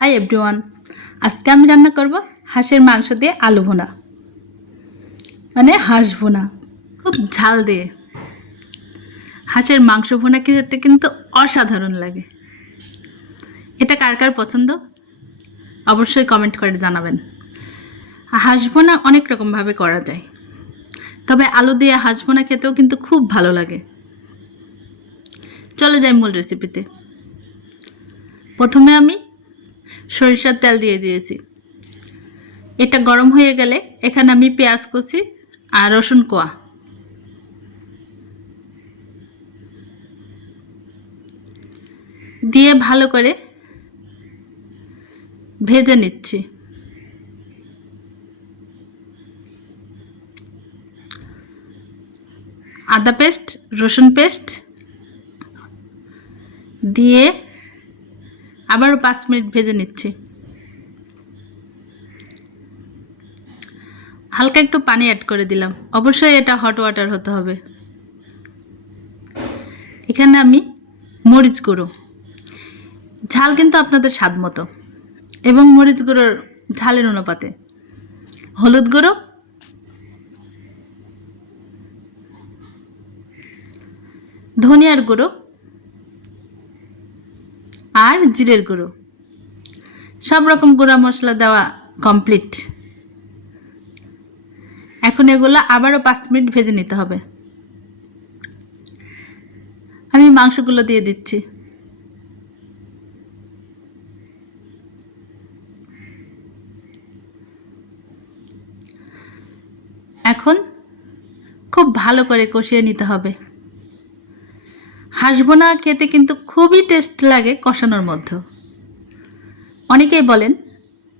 Hi everyone আজকে আমি রান্না করব হাঁসের মাংস দিয়ে আলু ভুনা। মানে হাঁস ভুনা। খুব ঝাল দিয়ে। হাঁসের মাংস ভুনা খেতে কিন্তু অসাধারণ লাগে। এটা কার কার পছন্দ? অবশ্যই কমেন্ট করে জানাবেন। হাঁস ভুনা অনেক রকমভাবে করা যায়। তবে আলু দিয়ে হাঁস ভুনা খেতেও কিন্তু খুব ভালো লাগে। চলে যাই মূল রেসিপিতে প্রথমে আমি সরিষার তেল দিয়ে দিয়েছি। এটা গরম হয়ে গেলে এখানে আমি পেঁয়াজ কুচি আর রসুন কোয়া। দিয়ে ভালো করে ভেজে নিচ্ছি। আদা পেস্ট, রসুন পেস্ট দিয়ে আবারও পাঁচ মিনিট ভেজে নিচ্ছি। হালকা একটু পানি অ্যাড করে দিলাম। অবশ্যই এটা হট ওয়াটার হতে হবে। এখানে আমি মরিচ গুঁড়ো। ঝাল কিন্তু আপনাদের স্বাদ মতো। এবং মরিচ গুঁড়োর ঝালের অনুপাতে। হলুদ গুঁড়ো। ধনিয়ার গুঁড়ো। আর জিরের গুঁড়ো। সব রকম গুঁড়া মশলা দেওয়া কমপ্লিট এখন এগুলো আবারও পাঁচ মিনিট ভেজে নিতে হবে। আমি মাংসগুলো দিয়ে দিচ্ছি। এখন খুব ভালো করে কষিয়ে নিতে হবে। হাঁসবোনা খেতে কিন্তু খুবই টেস্ট লাগে কষানোর মধ্যে। অনেকেই বলেন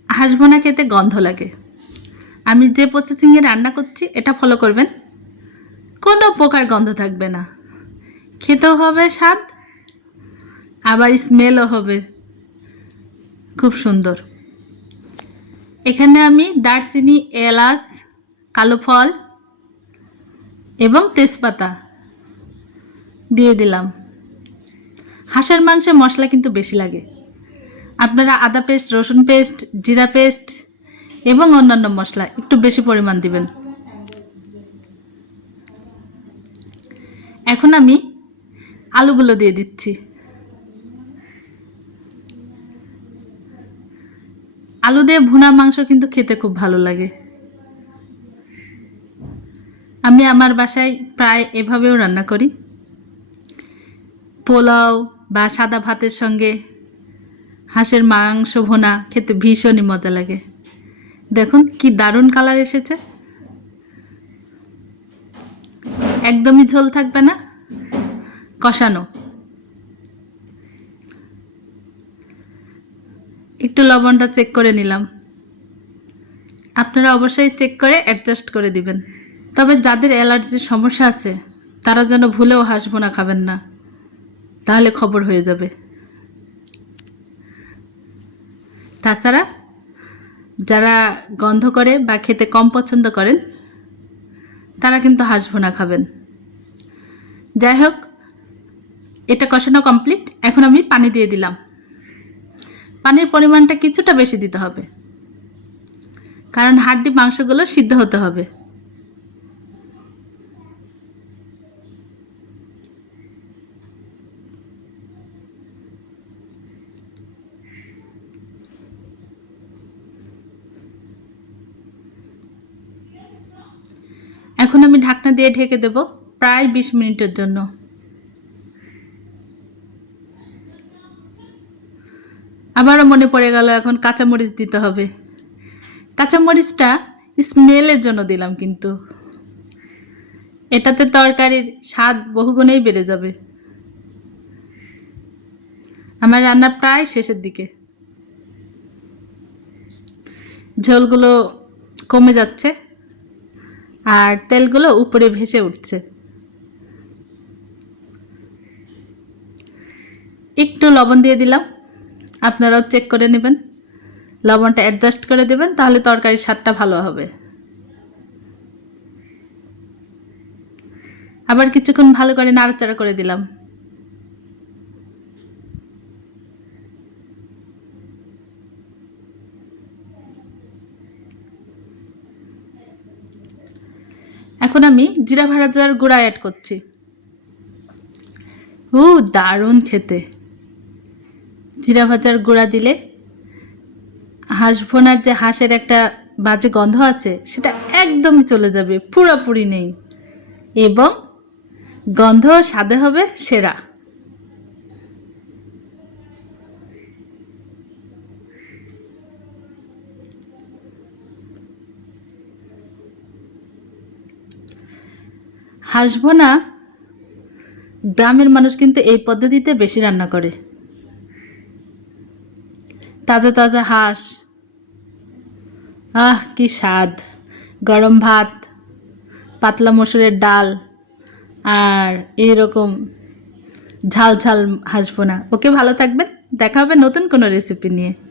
হাঁসবোনা খেতে গন্ধ লাগে। আমি যে প্রসেসিংয়ে রান্না করছি, এটা ফলো করবেন। কোনো প্রকার গন্ধ থাকবে না। খেতেও হবে স্বাদ, আবার স্মেলও হবে। খুব সুন্দর। এখানে আমি দারচিনি, এলাচ, কালো ফল এবং তেজপাতা দিয়ে দিলাম। হাঁসের মাংসে মশলা কিন্তু বেশি লাগে। আপনারা আদা পেস্ট, রসুন পেস্ট, জিরা পেস্ট এবং অন্যান্য মশলা একটু বেশি পরিমাণ দিবেন। এখন আমি আলুগুলো দিয়ে দিচ্ছি। আলু দিয়ে ভুনা মাংস কিন্তু খেতে খুব ভালো লাগে। আমি আমার বাসায় প্রায় এভাবেও রান্না করি। পোলাও বা সাদা ভাতের সঙ্গে হাঁসের মাংস ভোনা খেতে ভীষণই মজা লাগে। দেখুন কি দারুণ কালার এসেছে। একদমই ঝোল থাকবে না, কষানো। একটু লবণটা চেক করে নিলাম। আপনারা অবশ্যই চেক করে অ্যাডজাস্ট করে দিবেন। তবে যাদের অ্যালার্জির সমস্যা আছে, তারা যেন ভুলেও হাসবো না খাবেন না। তাহলে খবর হয়ে যাবে। তাছাড়া যারা গন্ধ করে বা খেতে কম পছন্দ করেন, তারা কিন্তু হাসবো না খাবেন। যাই হোক, এটা কষানো কমপ্লিট এখন আমি পানি দিয়ে দিলাম। পানির পরিমাণটা কিছুটা বেশি দিতে হবে। কারণ হাড্ডি মাংসগুলো সিদ্ধ হতে হবে। এখন আমি ঢাকনা দিয়ে ঢেকে দেব প্রায় বিশ মিনিটের জন্য। আবারও মনে পড়ে গেল এখন কাঁচামরিচ দিতে হবে। কাঁচামরিচটা স্মেলের জন্য দিলাম কিন্তু। এটাতে তরকারির স্বাদ বহুগুণেই বেড়ে যাবে। আমার রান্না প্রায় শেষের দিকে। ঝোলগুলো কমে যাচ্ছে। আর তেলগুলো উপরে ভেসে উঠছে। একটু লবণ দিয়ে দিলাম। আপনারাও চেক করে নেবেন। লবণটা অ্যাডজাস্ট করে দেবেন, তাহলে তরকারির স্বাদটা ভালো হবে। আবার কিছুক্ষণ ভালো করে নাড়াচাড়া করে দিলাম। এখন আমি জিরা ভাজার গুঁড়া অ্যাড করছি। ও, দারুণ খেতে। জিরা ভাজার গুঁড়া দিলে হাঁস ভোনার যে হাঁসের একটা বাজে গন্ধ আছে, সেটা একদমই চলে যাবে, পুরোপুরি নেই। এবং গন্ধ স্বাদে হবে সেরা। হাসবো না। গ্রামের মানুষ কিন্তু এই পদ্ধতিতে বেশি রান্না করে। তাজা তাজা হাঁস। আহ, কি স্বাদ। গরম ভাত, পাতলা মসুরের ডাল, আর এইরকম ঝাল ঝাল হাসবো না। ওকে ভালো থাকবেন। দেখা হবে নতুন কোনো রেসিপি নিয়ে।